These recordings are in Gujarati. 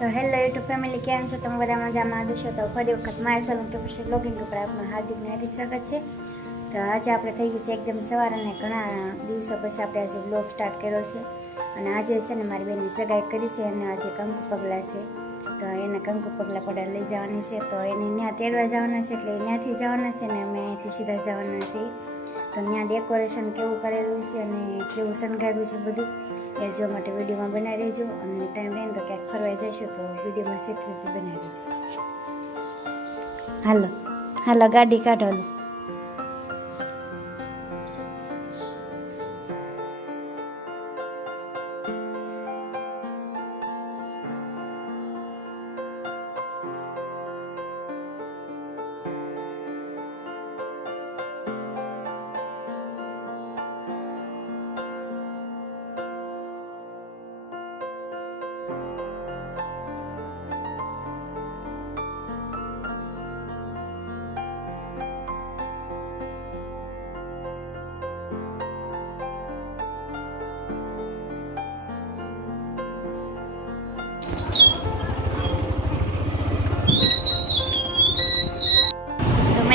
તો હેલો યુટ્યુબ ફેમિલી, કેમ છો? તમે બધા મજામાં આવશો તો ફરી વખત મારા સલૂન કે પછી બ્લોગિંગ ઉપર આપનું હાર્દિક હાર્દિક સ્વાગત છે. તો આજે આપણે થઈ ગયું છે એકદમ સવાર અને ઘણા દિવસો પછી આપણે આજે બ્લોગ સ્ટાર્ટ કર્યો છે. અને આજે છે ને મારી બેનની સગાઈ કરી છે અને આજે કંકુ પગલાં છે. તો એને કંકુ પગલાં પડે લઈ જવાની છે. તો એને ત્યાં તેડવા જવાના છે, એટલે ત્યાંથી જવાના છે ને અમે અહીંથી સીધા જવાના છીએ. તો ત્યાં ડેકોરેશન કેવું કરેલું છે અને કેવું શણગાર્યું છે બધું એ જોવા માટે વિડીયોમાં બનાવી દેજો અને ટાઈમ રહે તો ક્યાંક ફરવા જઈશું તો વિડીયોમાં સીટ સુધી બનાવી દેજો. હાલો હાલો, ગાડી કાઢો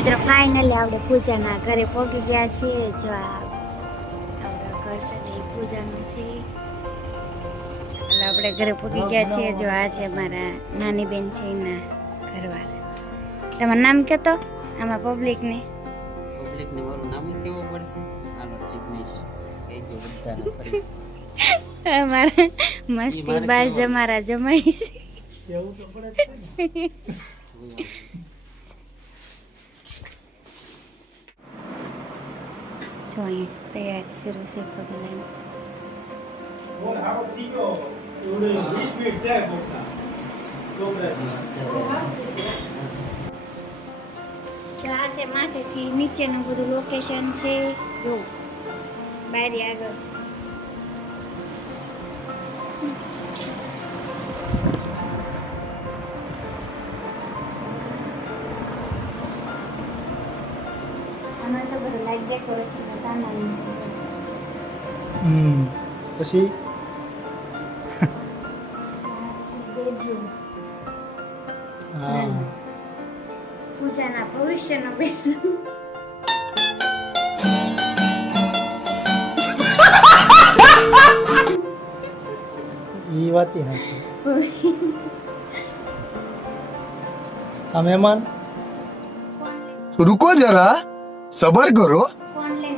મિત્રો ફાઇનલી આપણે પૂજાના ઘરે પહોંચી ગયા છીએ. જો આ આપણું ઘર સાથે પૂજાનું છે. એટલે આપણે ઘરે પહોંચી ગયા છીએ. જો આ છે મારા નાની બેન છે એના ઘરવાળા. તમારું નામ કયો તો આમાં પબ્લિકને. પબ્લિકને મારું નામ કેવું પડશે? આનો જિગ્નેશ એ જો બધાને ફરી અમારા મસ્તી બાજ અમારા જમાઈ છે. જો અહીં? તૈયાર શરૂ છે પગલાની બોલ હારો થઈ ગયો એવડે 20 મિનિટ થાય પોતા આ છે માથેથી નીચેનું બધું લોકેશન છે. જો બારી આગળ. dekorasi sana gitu. Hmm. Terus sih ah. Hujan apa hujan? Ya? Iwati nasi. Ameman. kau સબર કરો ઓનલાઈન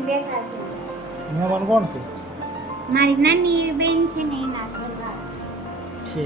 મારી નાની એવી બેન છે ને એના છે.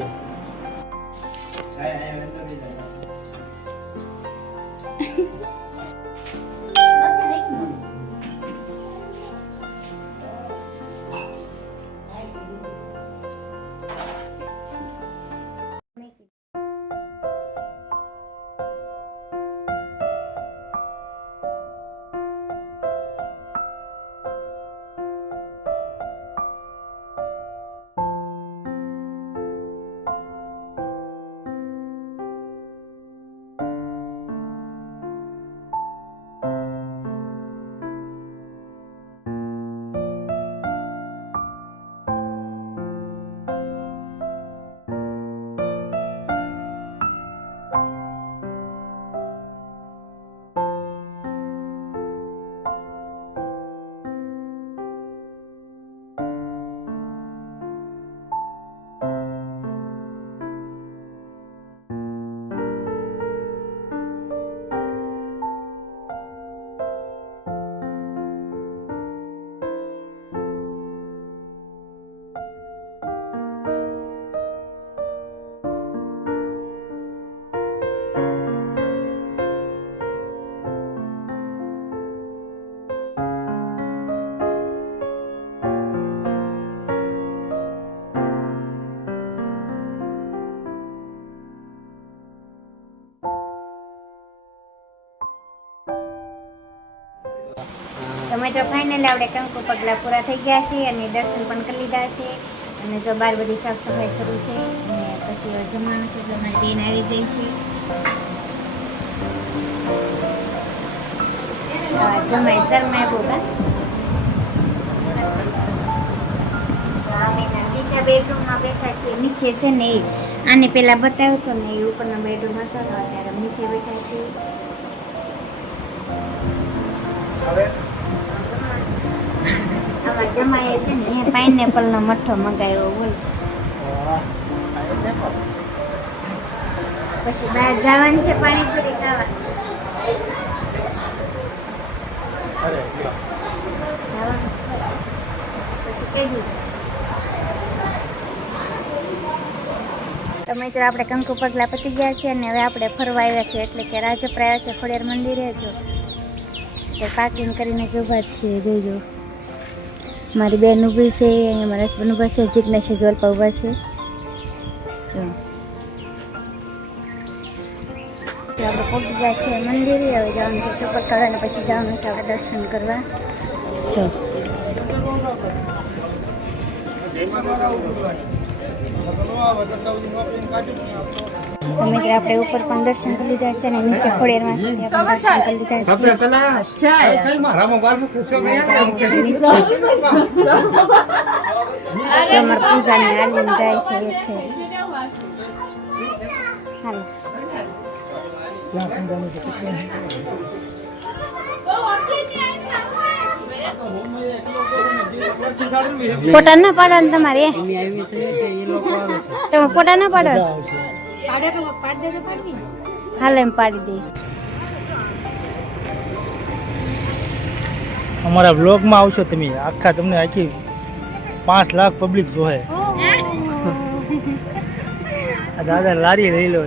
તો મિત્રો ફાઇનલી આપણે કંકુ પગલા પૂરા થઈ ગયા છે અને દર્શન પણ કરી લીધા છે અને જો બાર બધી સાફ સફાઈ શરૂ છે અને પછી જમવાનું છે, જમવાની બેન આવી ગઈ છે. જમાઈ કા? જો બીજા બેડરૂમમાં બેઠા છીએ નીચે છે ને એ. આને પેલા બતાવ્યું તો ને એ ઉપરનો બેડરૂમ હતો અત્યારે નીચે બેઠા હવે આમાં જમાએ છે પાઇનેપલનો મઠ્ઠો મંગાવ્યો બોલ. પછી બહાર જવાનું છે પાણીપુરી ખાવા તો મિત્રો, આપણે કંકુ પગલા પતી ગયા છે અને હવે આપણે ફરવા આવ્યા છે. એટલે કે રાજપરા છે ખોડિયાર મંદિરે જો. તે પાર્કિંગ કરીને જ ઊભા જ છીએ. જોઈજો મારી બેન ઊભી છે અહીંયા મારા હસબન્ડ ઊભા છે. જિજ્ઞેશ જવલપા ઊભા છે. જો. આપણે પહોંચી ગયા છે મંદિરે. હવે જવાનું છે ચપ્પલ કાઢવાને પછી જવાનું છે આપણે દર્શન કરવા. જો. તો કે આપણે ઉપર પણ દર્શન કરી લીધા છે અને નીચે ખોડેરમાં છે ત્યાં પણ દર્શન કરી લીધા છે. અમારા પૂજાની આલીને જાય છે હેઠે હાલો. ફોટા ના પાડો ને તમારે. તમે ફોટા ના પાડો. હાલ એમ પાડી દે. અમારા બ્લોગમાં આવશો તમે. આખા તમને આખી પાંચ લાખ પબ્લિક જોહે. આ દાદા લારી લઈ લો.